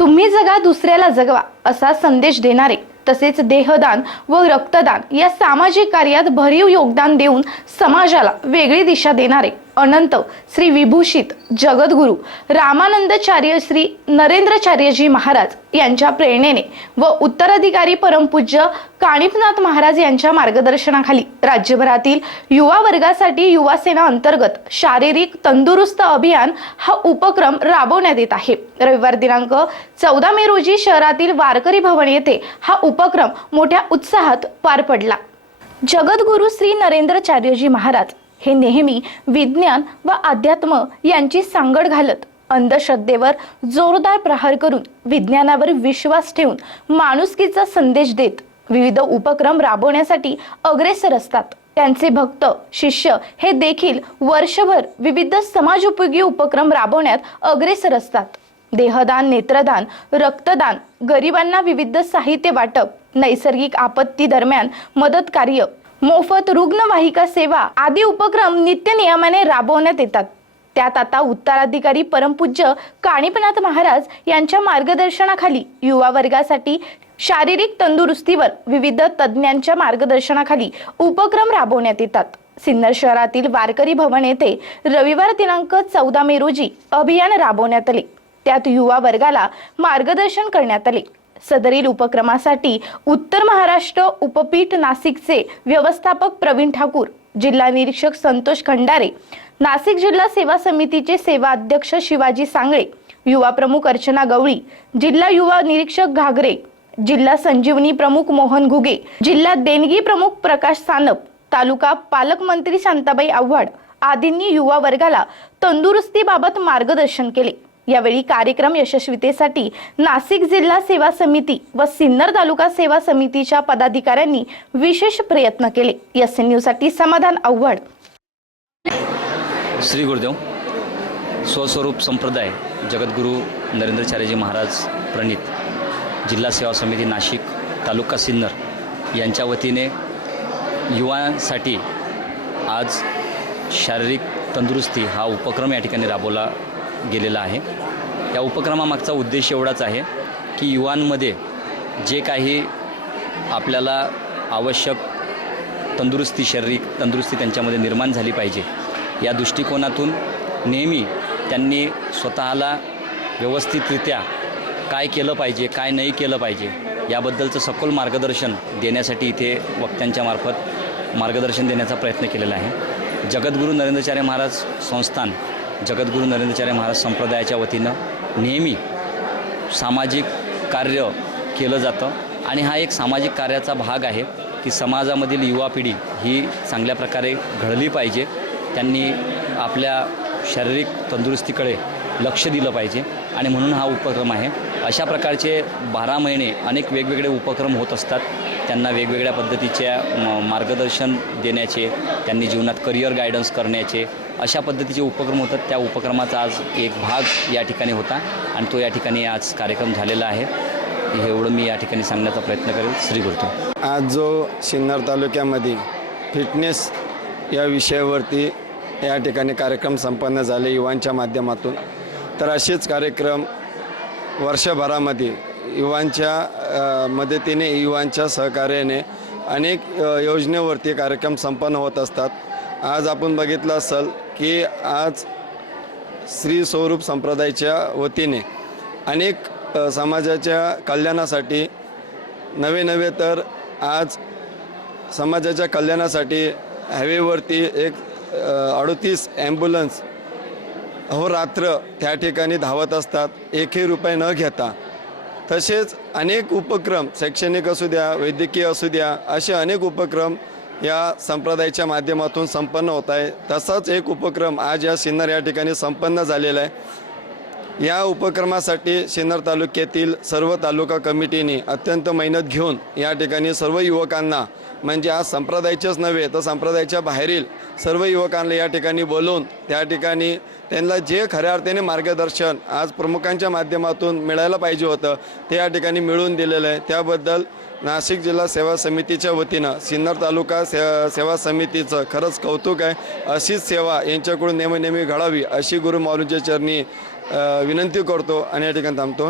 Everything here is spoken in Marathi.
तुम्ही जगा दुसऱ्याला जगवा असा संदेश देणारे तसेच देहदान व रक्तदान या सामाजिक कार्यात भरीव योगदान देऊन समाजाला वेगळी दिशा देणारे. अनंत श्री विभूषित जगद्गुरु रामानंदचार्य श्री नरेंद्रचार्यजी महाराज यांच्या प्रेरणेने व उत्तराधिकारी परमपूज्य काणिपनाथ महाराज यांच्या मार्गदर्शनाखाली राज्यभरातील युवा वर्गासाठी युवा सेना अंतर्गत शारीरिक तंदुरुस्त अभियान हा उपक्रम राबवण्यात येत आहे. रविवार दिनांक चौदा मे रोजी शहरातील वारकरी भवन येथे हा उपक्रम मोठ्या उत्साहात पार पडला. जगद्गुरू श्री नरेंद्रचार्यजी महाराज हे नेहमी विज्ञान व अध्यात्म यांची सांगड घालत अंधश्रद्धेवर जोरदार प्रहार करून विज्ञानावर विश्वास ठेवून माणुसकीचा संदेश देत विविध उपक्रम राबवण्यासाठी अग्रेसर असतात. त्यांचे भक्त शिष्य हे देखील वर्षभर विविध समाजोपयोगी उपक्रम राबवण्यात अग्रेसर असतात. देहदान नेत्रदान रक्तदान गरिबांना विविध साहित्य वाटप नैसर्गिक आपत्ती दरम्यान मदत कार्य मोफत रुग्णवाहिका सेवा आदी उपक्रम नित्य नियमाने राबवण्यात येतात. त्यात आता उत्तराधिकारी परमपूज्य काणिपनाथ महाराज यांच्या मार्गदर्शनाखाली युवा वर्गासाठी शारीरिक तंदुरुस्तीवर विविध तज्ज्ञांच्या मार्गदर्शनाखाली उपक्रम राबवण्यात येतात. सिन्नर शहरातील वारकरी भवन येथे रविवार दिनांक चौदा मे रोजी अभियान राबवण्यात आले. त्यात युवा वर्गाला मार्गदर्शन करण्यात आले. सदरील उपक्रमासाठी उत्तर महाराष्ट्र उपपीठ नाशिकचे व्यवस्थापक प्रवीण ठाकूर जिल्हा निरीक्षक संतोष खंडारे नाशिक जिल्हा सेवा समितीचे सेवा अध्यक्ष शिवाजी सांगळे युवा प्रमुख अर्चना गवळी जिल्हा युवा निरीक्षक घागरे जिल्हा संजीवनी प्रमुख मोहन घुगे जिल्हा देणगी प्रमुख प्रकाश सानप तालुका पालकमंत्री शांताबाई आव्हाड आदींनी युवा वर्गाला तंदुरुस्तीबाबत मार्गदर्शन केले. यावेळी कार्यक्रम यशस्वीतेसाठी नाशिक जिल्हा सेवा समिती व सिन्नर तालुका सेवा समितीच्या पदाधिकाऱ्यांनी विशेष प्रयत्न केले. एस एनसाठी समाधान आव्हाड. श्री गुरुदेव स्वस्वरूप संप्रदाय जगद्गुरू नरेंद्रचार्यजी महाराज प्रणित जिल्हा सेवा समिती नाशिक तालुका सिन्नर यांच्या वतीने युवांसाठी आज शारीरिक तंदुरुस्ती हा उपक्रम या ठिकाणी राबवला गेलेला आहे. या उपक्रमामागचा उद्देश एवढाच आहे की युवांमध्ये जे काही आपल्याला आवश्यक तंदुरुस्ती शारीरिक तंदुरुस्ती त्यांच्यामध्ये निर्माण झाली पाहिजे या दृष्टिकोनातून नेहमी त्यांनी स्वतःला व्यवस्थितरित्या काय केलं पाहिजे काय नाही केलं पाहिजे याबद्दलचं सखोल मार्गदर्शन देण्यासाठी इथे वक्त्यांच्या मार्फत मार्गदर्शन देण्याचा प्रयत्न केलेला आहे. जगद्गुरू नरेंद्रचार्य महाराज संस्थान जगद्गुरू नरेंद्रचार्य महाराज संप्रदायाच्या वतीनं नेहमी सामाजिक कार्य केलं जातं. आणि हा एक सामाजिक कार्याचा भाग आहे की समाजामधील युवा पिढी ही चांगल्या प्रकारे घडली पाहिजे. त्यांनी आपल्या शारीरिक तंदुरुस्तीकडे लक्ष दिलं पाहिजे. आणि म्हणून हा उपक्रम आहे. अशा प्रकारचे बारा महिने अनेक वेगवेगळे उपक्रम होत असतात. त्यांना वेगवेगळ्या पद्धतीच्या म- मार्गदर्शन देण्याचे त्यांनी जीवनात करिअर गायडन्स करण्याचे अशा पद्धतीचे उपक्रम होतात. त्या उपक्रमाचा आज एक भाग या ठिकाणी होता आणि तो या ठिकाणी आज कार्यक्रम झालेला आहे. हे एवढं मी या ठिकाणी सांगण्याचा प्रयत्न करेल. श्री करतो आज जो सिन्नर तालुक्यामध्ये फिटनेस या विषयावरती या ठिकाणी कार्यक्रम संपन्न झाले युवांच्या माध्यमातून. तर असेच कार्यक्रम वर्षभरामध्ये युवांच्या मदतीने युवांच्या सहकार्याने अनेक योजनेवरती कार्यक्रम संपन्न होत असतात. आज आपण बघितलं असेल की आज श्री स्वरूप संप्रदायाच्या वतीने अनेक समाजाच्या कल्याणासाठी नवे नवे तर आज समाजाच्या कल्याणासाठी हायवेवरती एक अडतीस ॲम्ब्युलन्स अहोरात्र त्या ठिकाणी धावत असतात. एकही रुपये न घेता. तसेच अनेक उपक्रम शैक्षणिक असू द्या वैद्यकीय असू द्या असे अनेक उपक्रम या संप्रदायाच्या माध्यमातून संपन्न होत आहे. तसाच एक उपक्रम आज या सिन्नर या ठिकाणी संपन्न झालेला आहे. या उपक्रमासाठी सिन्नर तालुक्यातील सर्व तालुका कमिटीने अत्यंत मेहनत घेऊन या ठिकाणी सर्व युवकांना म्हणजे आज संप्रदायाचेच नव्हे तर संप्रदायाच्या बाहेरील सर्व युवकांना या ठिकाणी बोलवून त्या ठिकाणी त्यांना जे खऱ्या अर्थाने मार्गदर्शन आज प्रमुखांच्या माध्यमातून मिळायला पाहिजे होतं ते या ठिकाणी मिळवून दिलेलं आहे. त्याबद्दल नाशिक जिल्हा सेवा समितीच्या वतीनं सिन्नर तालुका से सेवा समितीचं खरंच कौतुक आहे. अशीच सेवा यांच्याकडून नेहमी नेहमी घडावी अशी गुरु माऊलींच्या चरणी विनंती करतो आणि या ठिकाणी थांबतो.